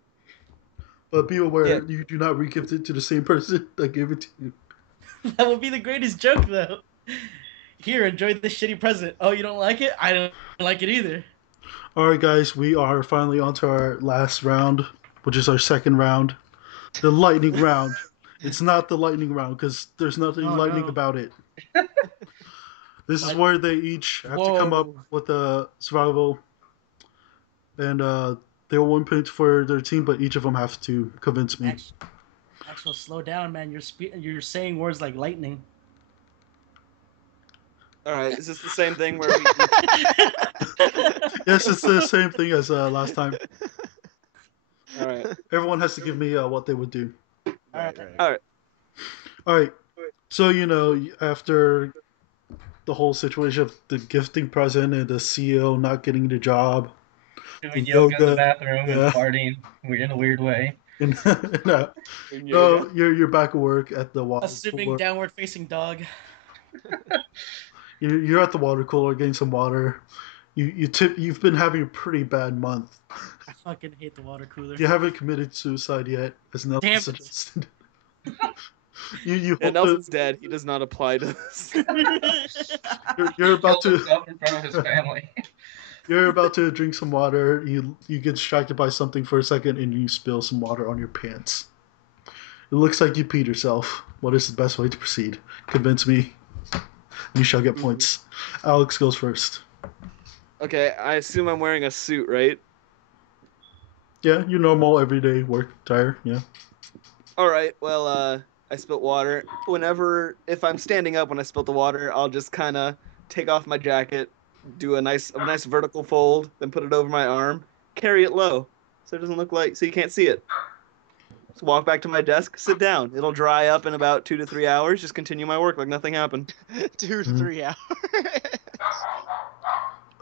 But be aware, Yeah. you do not re-gift it to the same person that gave it to you. That would be the greatest joke, though. Here, enjoy this shitty present. Oh, you don't like it? I don't like it either. All right, guys, we are finally on to our last round, which is our second round, the lightning round. It's not the lightning round because there's nothing Oh, lightning no. about it. This is Light- where they each have to come up Whoa. with a survival, and they'll win points for their team, but each of them have to convince me. Actual, slow down, man. You're saying words like lightning. All right, is this the same thing where we? Yes, it's the same thing as last time. All right. Everyone has to give me what they would do. Right. All right. All right. So after the whole situation of the gifting present and the CEO not getting the job, Doing yoga, yoga in the bathroom yeah. and farting in a weird way. and Doing no, yoga. you're back at work at the water Assuming cooler. downward facing dog. You're at the water cooler getting some water. You've been having a pretty bad month. I fucking hate the water cooler. You haven't committed suicide yet, as Nelson Damn it. suggested. you And hope Nelson's dead. He does not apply to this. you're about Killed to himself in front of his family. you're about to drink some water. You get distracted by something for a second, and you spill some water on your pants. It looks like you peed yourself. What is the best way to proceed? Convince me. You shall get points. Alex goes first. Okay, I assume I'm wearing a suit, right? Yeah, your normal everyday work attire. Yeah. All right. Well, I spilt water. If I'm standing up when I spilt the water, I'll just kind of take off my jacket, do a nice vertical fold, then put it over my arm, carry it low, so it doesn't look like so you can't see it. Just walk back to my desk, sit down. It'll dry up in about 2 to 3 hours. Just continue my work like nothing happened. 2 to 3 hours.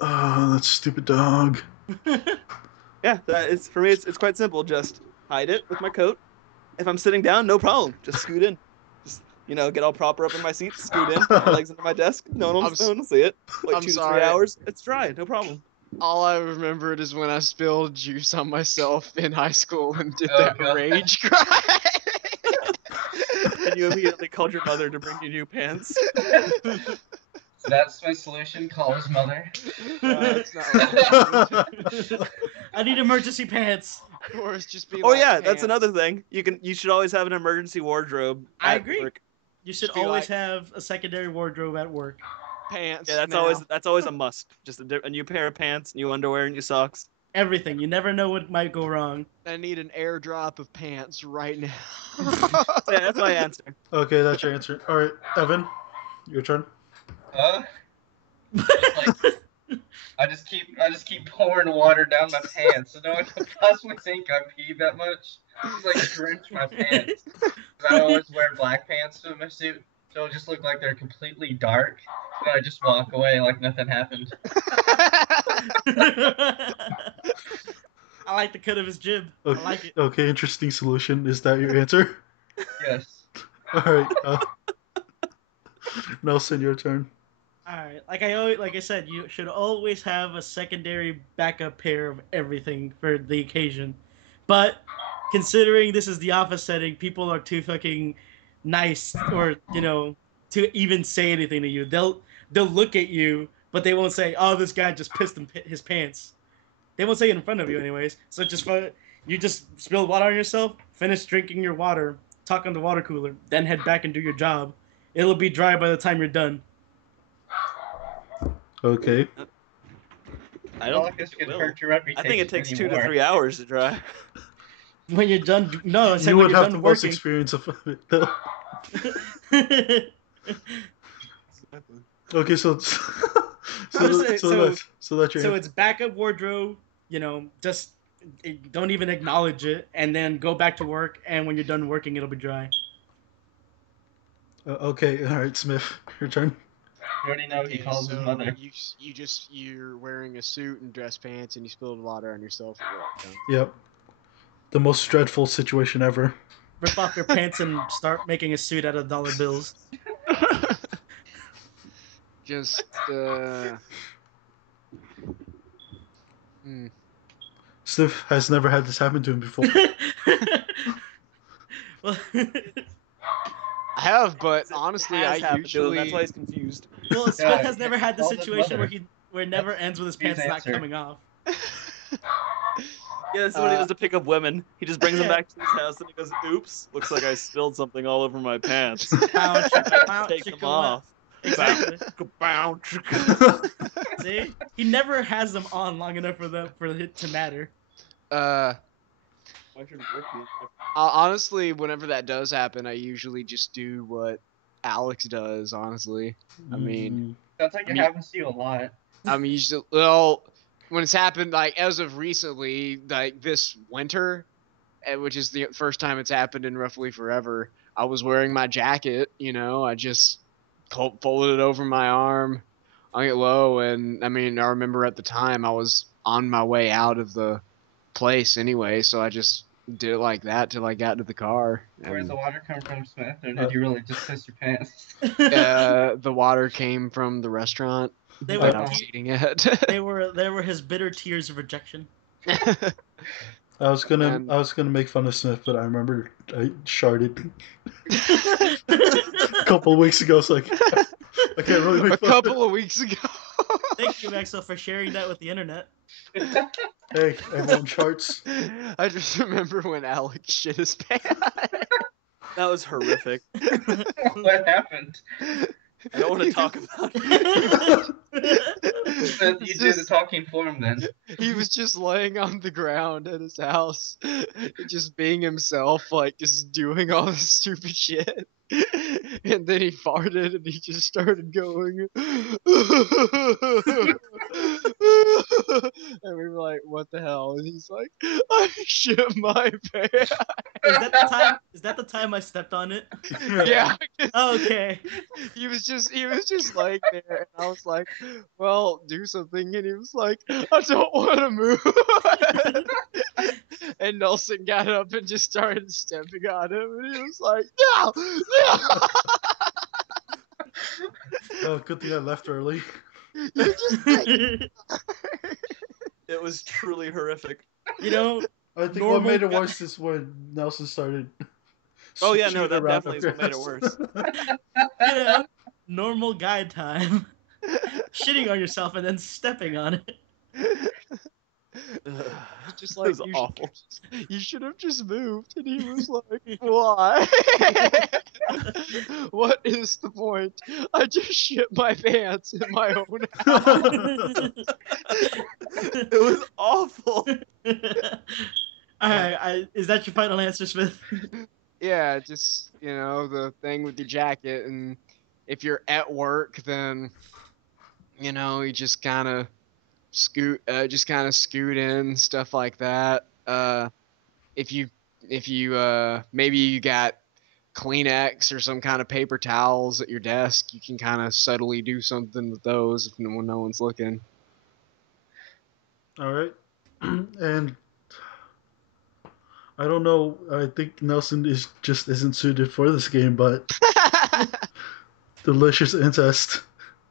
Oh, that stupid dog. Yeah, for me. It's quite simple. Just hide it with my coat. If I'm sitting down, no problem. Just scoot in. Just get all proper up in my seat, scoot in, my legs into my desk. No one will see it. Like I'm 2 to 3 sorry. hours, it's dry, no problem. All I remembered is when I spilled juice on myself in high school and did Oh, that God. rage cry. And you immediately called your mother to bring you new pants. So that's my solution. Call his mother. That's not what I need emergency pants. or it's just be Oh like yeah, that's pants. another thing. You should always have an emergency wardrobe. I at agree. work. You should Just be always like- have a secondary wardrobe at work. Pants. Yeah, that's now. always a must. Just a new pair of pants, new underwear, new socks. Everything. You never know what might go wrong. I need an airdrop of pants right now. So yeah, that's my answer. Okay, that's your answer. All right, Evan, your turn. I just keep pouring water down my pants, so no one can possibly think I peed that much. Just like drench my pants. 'Cause I always wear black pants with my suit, so it'll just look like they're completely dark. And I just walk away like nothing happened. I like the cut of his jib. Okay, I like it. okay, interesting solution. Is that your answer? Yes. All right, Nelson, your turn. All right. Like I said, you should always have a secondary backup pair of everything for the occasion. But considering this is the office setting, people are too fucking nice, or to even say anything to you. They'll look at you, but they won't say, "Oh, this guy just pissed his pants." They won't say it in front of you, anyways. So you just spill water on yourself, finish drinking your water, talk on the water cooler, then head back and do your job. It'll be dry by the time you're done. Okay. I I don't like think this it could will. hurt your reputation. I think it takes 2 to anymore. 3 hours to dry. When you're done, no, I said You when would you're have the done most working. experience of it, though. Okay, so that's your So it's backup wardrobe. Just don't even acknowledge it, and then go back to work. And when you're done working, it'll be dry. okay. All right, Smith, your turn. You already know he calls his mother. You're wearing a suit and dress pants and you spilled water on yourself. Yep. The most dreadful situation ever. Rip off your pants and start making a suit out of dollar bills. Just Smith has never had this happen to him before. Well, I have, but honestly, Has I happened to him. That's why usually. he's confused. well, Smith has never had the call his situation where mother. it never ends with his Please pants not answer. coming off. Yeah, that's what he does to pick up women. He just brings them Yeah. back to his house and he goes, "Oops, looks like I spilled something all over my pants. Bow, chicka, bow, Take them chicka, off." Exactly. Bow. See, he never has them on long enough for it to matter. Why should Rick be? Honestly, whenever that does happen, I usually just do what Alex does. Honestly, I mean, Sounds like it happens to you a lot. I'm usually when it's happened like as of recently, like this winter, which is the first time it's happened in roughly forever. I was wearing my jacket, I just folded it over my arm, hung it low, and I mean, I remember at the time I was on my way out of the place anyway, so I just did it like that till I got to the car. Where's And, the water come from, Smith? Or did you really just piss your pants? the water came from the restaurant They that were I was te- eating at. they were his bitter tears of rejection. I was gonna And- make fun of Smith, but I remember I sharded a couple of weeks ago, so I can't really make a fun couple of weeks ago. Thank you, Maxwell, for sharing that with the internet. Hey, everyone charts. I just remember when Alex shit his pants. That was horrific. What happened? I don't want to talk about it. Smith, you do the talking for him then. He was just laying on the ground at his house, just being himself, like just doing all this stupid shit. And then he farted and he just started going. And we were like, what the hell? And he's like, I shit my pants. Is that the time I stepped on it? Yeah. Okay. He was just like there, and I was like, well, do something. And he was like, I don't want to move. And Nelson got up and just started stepping on him, and he was like, no, no. Oh, good thing I left early. You just It was truly horrific. I think what Normal made it guy- worse is when Nelson started. Oh, yeah, no, shooting that around definitely is up what made it your worse. Normal guy time. Shitting on yourself and then stepping on it. just It like was awful. You should have just moved. And he was like, why? What is the point? I just shit my pants in my own house. It was awful. Alright, is that your final answer, Smith? Yeah, just the thing with the jacket, and if you're at work, then you just kind of scoot in, stuff like that. If you maybe you got Kleenex or some kind of paper towels at your desk, you can kind of subtly do something with those when no one's looking. All right, and I don't know. I think Nelson isn't suited for this game, but delicious incest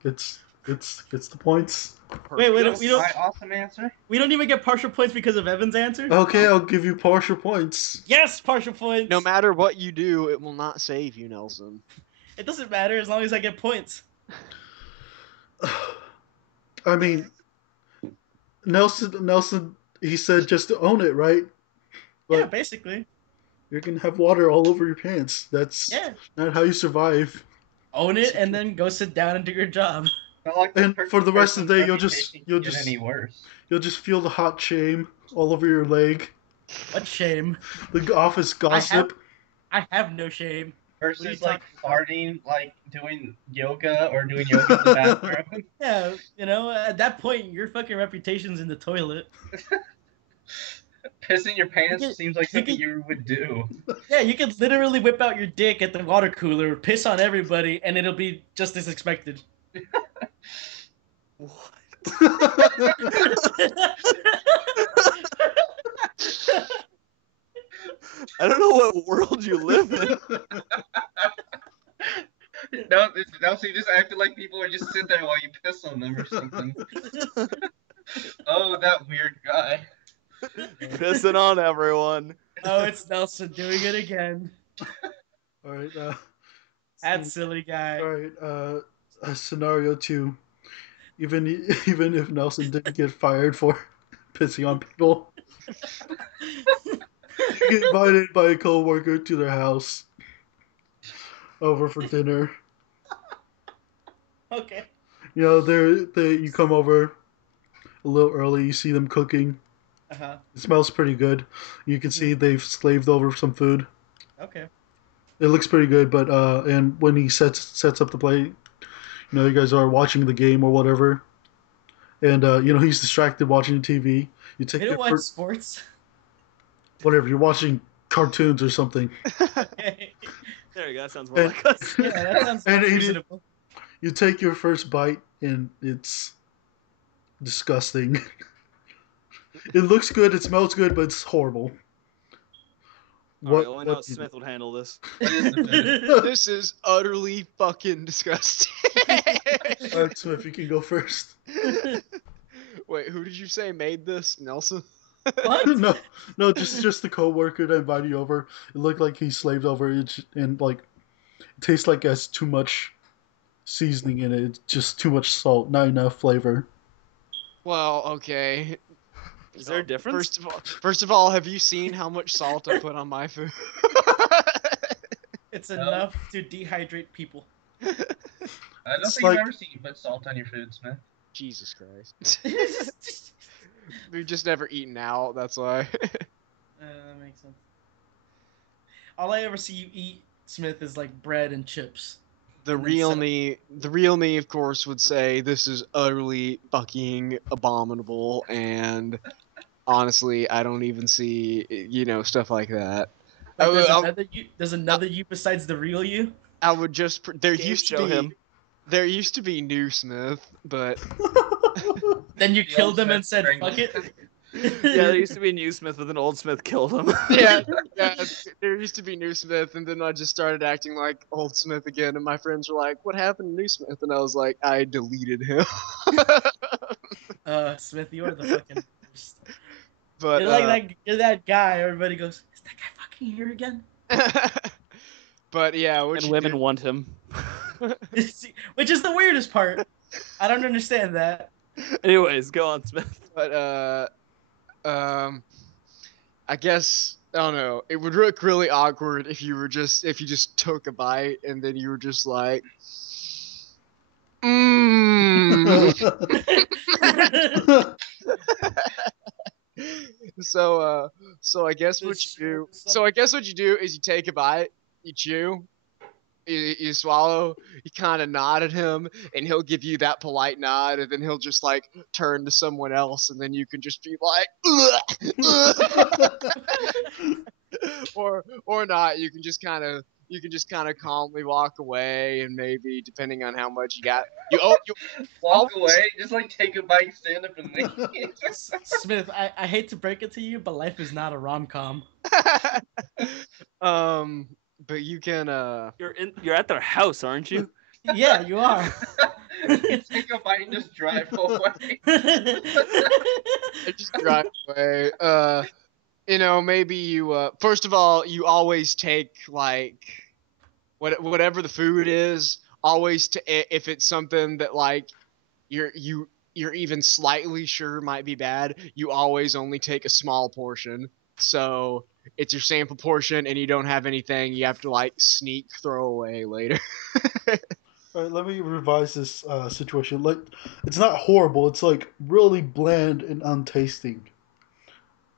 gets the points. Wait, we That's don't my awesome answer. we don't even get partial points because of Evan's answer? Okay, I'll give you partial points. Yes, partial points. No matter what you do, it will not save you, Nelson. It doesn't matter as long as I get points. I mean, Nelson, he said just to own it, right? But Yeah, basically. you're gonna have water all over your pants. That's Yeah. not how you survive. Own it and then go sit down and do your job. Not like And for the rest of the day, you'll just get any worse. you'll just feel the hot shame all over your leg. What shame. The office gossip. I have no shame. What are you Versus like talking farting, like doing yoga or doing yoga in the bathroom. Yeah, at that point, your fucking reputation's in the toilet. Pissing your pants You can- seems like you something can- you would do. Yeah, you could literally whip out your dick at the water cooler, piss on everybody, and it'll be just as expected. What? I don't know what world you live in. No, so you just acted like people would just sit there while you piss on them or something. Oh, that weird guy. Pissing on everyone. Oh, it's Nelson doing it again. All right. That's silly guy. All right. Scenario 2. Even if Nelson didn't get fired for pissing on people, you get invited by a coworker to their house over for dinner. Okay. You know, you come over a little early. You see them cooking. Uh-huh. It smells pretty good. You can see they've slaved over some food. Okay. It looks pretty good, but and when he sets up the plate, you guys are watching the game or whatever, and he's distracted watching the TV. You take They your don't watch sports. whatever you're watching cartoons or something, Okay. There you go. That sounds more like us. Yeah, that sounds And reasonable. you take your first bite and it's disgusting. It looks good, it smells good, but it's horrible. Alright, well, I know do you Smith would handle this. What is the food? This is utterly fucking disgusting. do? All right, Smith, you can go first. Wait, who did you say made this? Nelson? What? No, just the coworker that invited you over. It looked like he slaved over it, and like it tastes like it has too much seasoning in it. It's just too much salt, not enough flavor. Well, okay. Is there a difference? First of all, have you seen how much salt I put on my food? It's No. enough to dehydrate people. I don't It's think like- I've ever seen you put salt on your food, Smith. Jesus Christ. We've just never eaten out, that's why. That makes sense. All I ever see you eat, Smith, is like bread and chips. The And then real some- me, of course, would say this is utterly fucking abominable, and honestly, I don't even see, stuff like that. Like, I, there's another you besides the real you. I would just, there Game used to show be, him. there used to be New Smith, but Then you The killed old him and Smith said, "Fuck strangled it." Yeah, there used to be a new Smith with an old Smith killed him. yeah, there used to be New Smith, and then I just started acting like Old Smith again, and my friends were like, "What happened to New Smith?" And I was like, "I deleted him." Smith, you are the fucking worst. But You're that guy. Everybody goes, "Is that guy fucking here again?" but yeah, what And you women do- want him. Which is the weirdest part. I don't understand that. Anyways, go on, Smith. But I guess I don't know. It would look really awkward if you just took a bite and then you were just like, mmm. So I guess what you do. So I guess what you do is you take a bite, you chew, you swallow, you kind of nod at him, and he'll give you that polite nod, and then he'll just like turn to someone else, and then you can just be like, "Ugh, ugh." or not. You can just kind of calmly walk away, and maybe depending on how much you got, you Walk away, just like take a bite, stand up, and leave. Smith, I hate to break it to you, but life is not a rom-com. but you can You're at their house, aren't you? Yeah, you are. Take a bite and just drive away. just drive away. Maybe you first of all, you always take like whatever the food is, always if it's something that like you're even slightly sure might be bad, you always only take a small portion. So it's your sample portion, and you don't have anything you have to like sneak throw away later. All right, let me revise this situation. Like, it's not horrible. It's like really bland and untasting.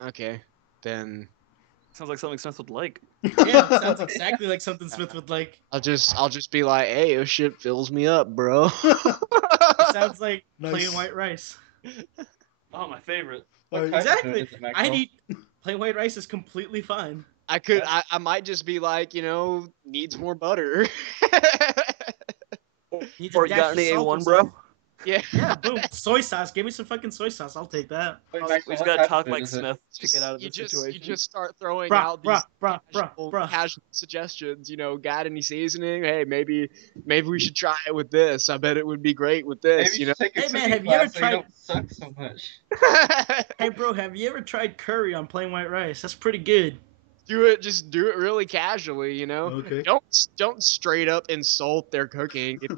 Okay, then Sounds like something Smith would like. Yeah, it sounds exactly like something Smith would like. I'll just be like, hey, this shit fills me up, bro. It sounds like Nice. plain white rice. Oh, my favorite. What Alright. kind of Exactly. food is it, Maxwell? I'd eat plain white rice is completely fine. I might just be like, needs more butter. Needs Or a you dash got of any salt or A1, bro? something. Yeah. Yeah, boom. Soy sauce. Give me some fucking soy sauce. I'll take that. Wait, We Maxwell, just what gotta type of talk food like is it? Smith to get out of you this just situation. you just start throwing Bruh, out these bruh. casual suggestions. Got any seasoning? Hey, maybe we should try it with this. I bet it would be great with Maybe this. you should take a Hey, man, cooking have you ever class so you tried- don't suck so much. Hey, bro, have you ever tried curry on plain white rice? That's pretty good. Just do it really casually, you know. Okay. Don't straight up insult their cooking. If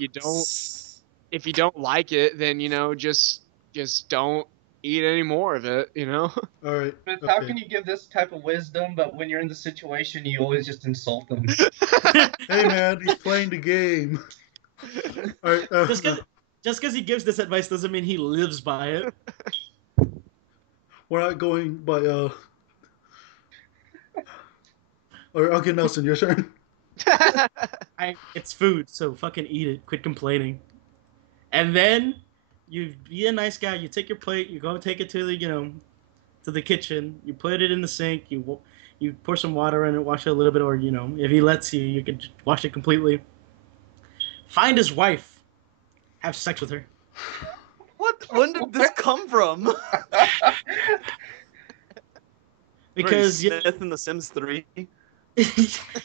you don't like it, then just don't eat any more of it, you know. All right. But how Okay. can you give this type of wisdom, but when you're in the situation, you always just insult them? Hey man, he's playing the game. All right. Just because he gives this advice doesn't mean he lives by it. We're not going by Or okay, Nelson, your turn. It's food, so fucking eat it. Quit complaining. And then you be a nice guy. You take your plate. You go take it to the kitchen. You put it in the sink. You pour some water in it. Wash it a little bit, or if he lets you, you can wash it completely. Find his wife. Have sex with her. What? When did this come from? Because Smith in The Sims 3.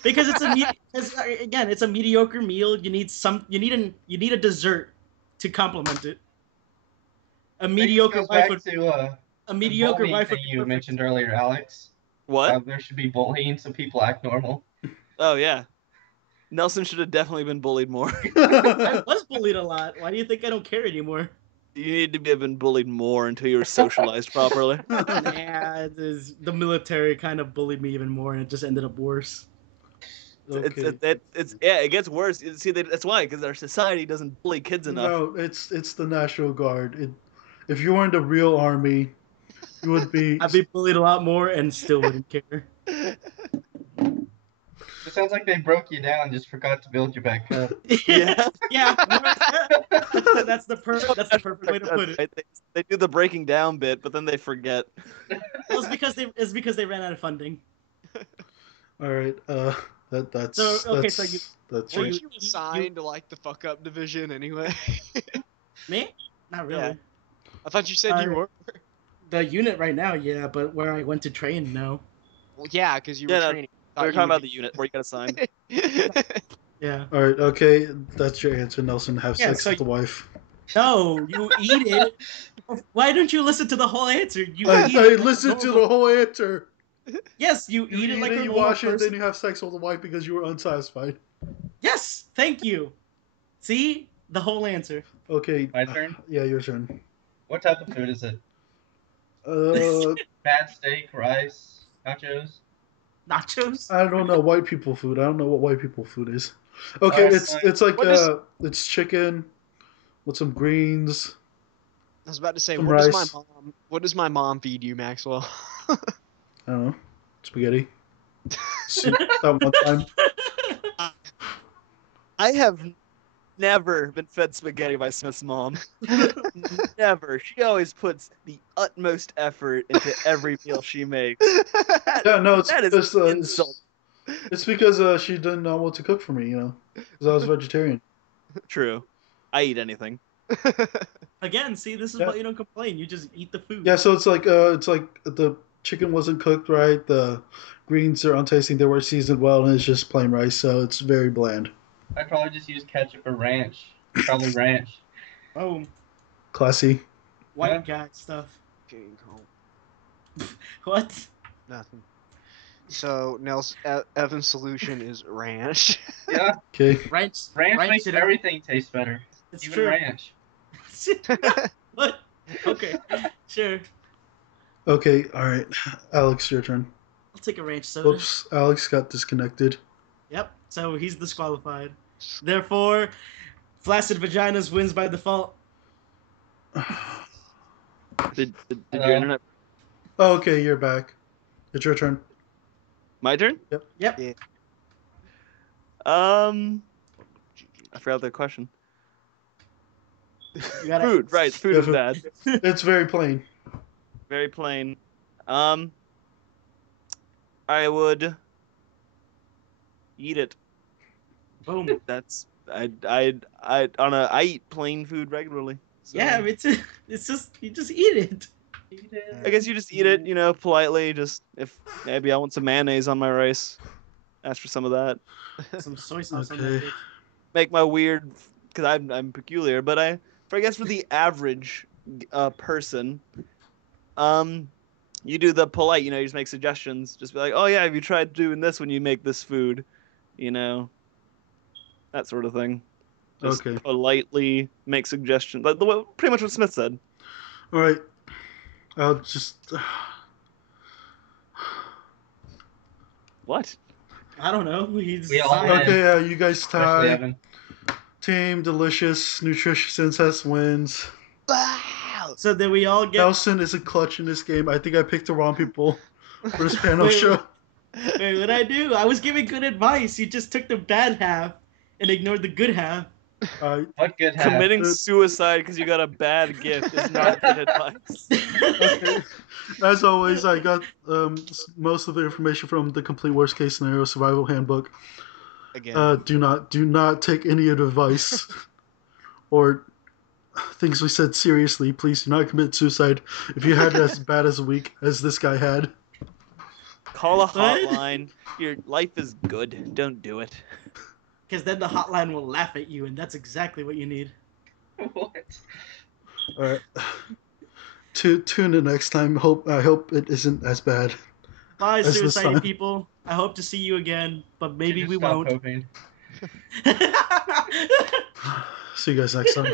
because it's a mediocre meal. You need a dessert to complement it. A mediocre wife would a mediocre bullying wife would thing be you perfect. mentioned earlier, Alex. What? There should be bullying so people act normal. Oh yeah. Nelson should have definitely been bullied more. I was bullied a lot. Why do you think I don't care anymore? You need to have been bullied more until you were socialized properly. Nah, the military kind of bullied me even more, and it just ended up worse. Okay. It gets worse. See, that's why, because our society doesn't bully kids enough. No, it's the National Guard. If you were in the real army, you would be. I'd be bullied a lot more and still wouldn't care. It sounds like they broke you down and just forgot to build you back up. Yeah. Yeah. That's the perfect way to put it. Right. They do the breaking down bit, but then they forget. Well, it's because they ran out of funding. All right. That's So, okay, that's, so you- that's well, right. Weren't you assigned to like the fuck up division anyway? Me? Not really. Yeah. I thought you said you were. The unit right now, yeah, but where I went to train, no. Well, yeah, because you were Yeah, no, training. We're talking about the unit where you got assigned. Yeah. All right. Okay, that's your answer, Nelson. Have Yeah, sex so with the wife. No, you eat it. Why don't you listen to the whole answer? You I eat it like listened a to normal- the whole answer. Yes, you You eat it like a you normal wash it, person. then you have sex with the wife because you were unsatisfied. Yes, thank you. See the whole answer. Okay. My turn? Yeah, your turn. What type of food is it? Bad steak, rice, nachos? Nachos. I don't know white people food. I don't know what white people food is. Okay, Alright, it's fine. it's like What is- it's chicken with some greens. I was about to say, Some what rice. does my mom feed you, Maxwell? I don't know, spaghetti. Soup that one time. I have never been fed spaghetti by Smith's mom. Never. She always puts the utmost effort into every meal she makes. Yeah, no, it's That is just an insult. it's because she didn't know what to cook for me, because I was vegetarian. True. I eat anything. Again, see, this is Yeah. why you don't complain. You just eat the food. Yeah, so it's like the chicken wasn't cooked right, the greens are untasting, they weren't seasoned well, and it's just plain rice, so it's very bland. I'd probably just use ketchup or ranch. Probably ranch. Oh, Classy. white Yeah. guy stuff. King Kong. What? Nothing. So Evan's solution is ranch. Yeah, Okay. Ranch. ranch makes should- everything taste better. It's Even true. ranch. What? Okay, sure. Okay, alright. Alex, your turn. I'll take a ranch soda. Whoops, Alex got disconnected. Yep. So he's disqualified. Therefore, flaccid vaginas wins by default. Did your internet? Oh, okay, you're back. It's your turn. My turn? Yep. Yep. Yeah. I forgot the question. You gotta- Food, right? Food is bad. It's very plain. Very plain. I would eat it. Boom. That's I eat plain food regularly. So Yeah, it's just you just eat it. I guess you just eat it, politely. Just if maybe I want some mayonnaise on my rice, ask for some of that. Some soy sauce on Okay. that bitch. Make my weird, because I'm peculiar, but I guess for the average person, You do the polite, you just make suggestions. Just be like, oh yeah, have you tried doing this when you make this food? That sort of thing. Just Okay. politely make suggestions. Like pretty much what Smith said. All right. I'll just. What? I don't know. He's We all win. Okay, you guys Especially tie. Evan. Team Delicious Nutritious Incest wins. Wow. So then we all get. Nelson is a clutch in this game. I think I picked the wrong people for this panel Wait, show. Wait, what'd I do? I was giving good advice. You just took the bad half and ignored the good half. What good half? Committing suicide because you got a bad gift is not good advice. Okay. As always, I got most of the information from the Complete Worst Case Scenario Survival Handbook. Again. Do not take any of the advice or things we said seriously. Please do not commit suicide if you had as bad as a week as this guy had. Call a What? hotline. Your life is good. Don't do it. Because then the hotline will laugh at you, and that's exactly what you need. What? All right. Tune in next time. I hope it isn't as bad. Bye, As this suicide time. people. I hope to see you again, but maybe Just we stop won't. hoping. See you guys next time.